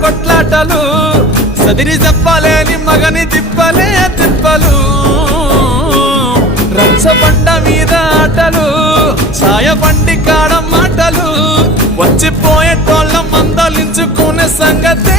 కొట్లాటలు సదిరి చెప్పలేని మగని తిప్పలే తిప్పలు రచ్చబండ మీద ఆటలు ఛాయ బండి కాడ మాటలు వచ్చిపోయేటోళ్ళ మందలించుకునే సంగతే